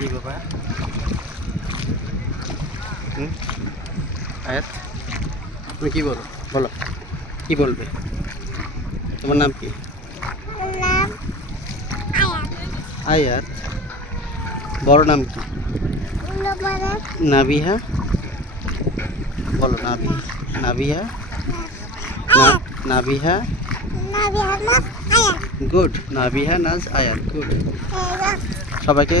কি বাবা হুম? আয়াত? তুমি কী বলো? বলো। কি বলবে? তোমার নাম কি? আয়াত। বড় নাম কি? নাবিহা। বলো নাবি। নাবিহা। নাবিহা। গুড। নাবিহা নাজ আয়াত। গুড। সবাইকে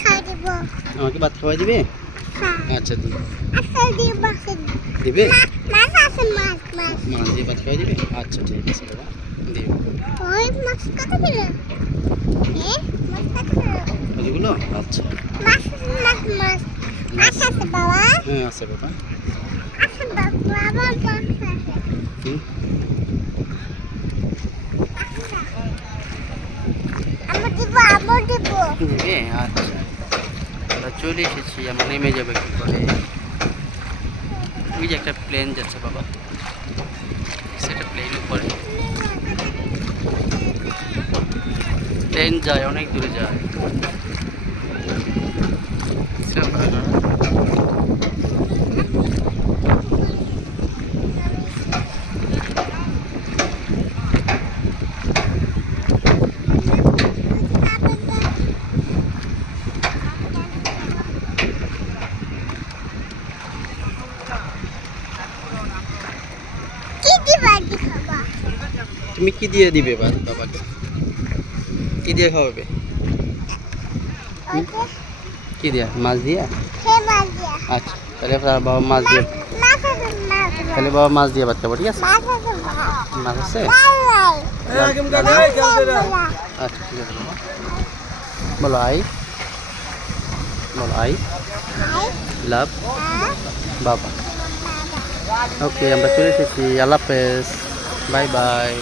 খাই দিব আমাকে ভাত খাওয়াই দিবে? হ্যাঁ। আচ্ছা দিবে। দিব? মাছ দিয়ে ভাত খাওয়াই দিবে? আচ্ছা ঠিক আছে বাবা। দিবে। ওই মাছ কত কিলো? কতগুলো আচ্ছা। হ্যাঁ আছে বাবা। আচ্ছা। চলে এসেছি আমরা নেমে যাবে কি করে ওই যে একটা প্লেন যাচ্ছে বাবা। সেটা প্লেন উপরে প্লেন যায় অনেক দূরে যায়। তুমি কি দিয়ে দিবে বাবাকে? কি দিয়ে খাওয়াবে? কি দিয়ে? মাছ দিয়ে? আচ্ছা তাহলে আপনার বাবা মাছ দিয়ে মাছ আছে মাছ তাহলে বাবা মাছ দিয়ে ভাত খাব ঠিক আছে? মাছ আছে আচ্ছা ঠিক আছে বলো আই। বলো আই। লাভ। বাবা। ওকে আমরা চলে এসেছি। আল্লাহ হাফেজ। Bye bye.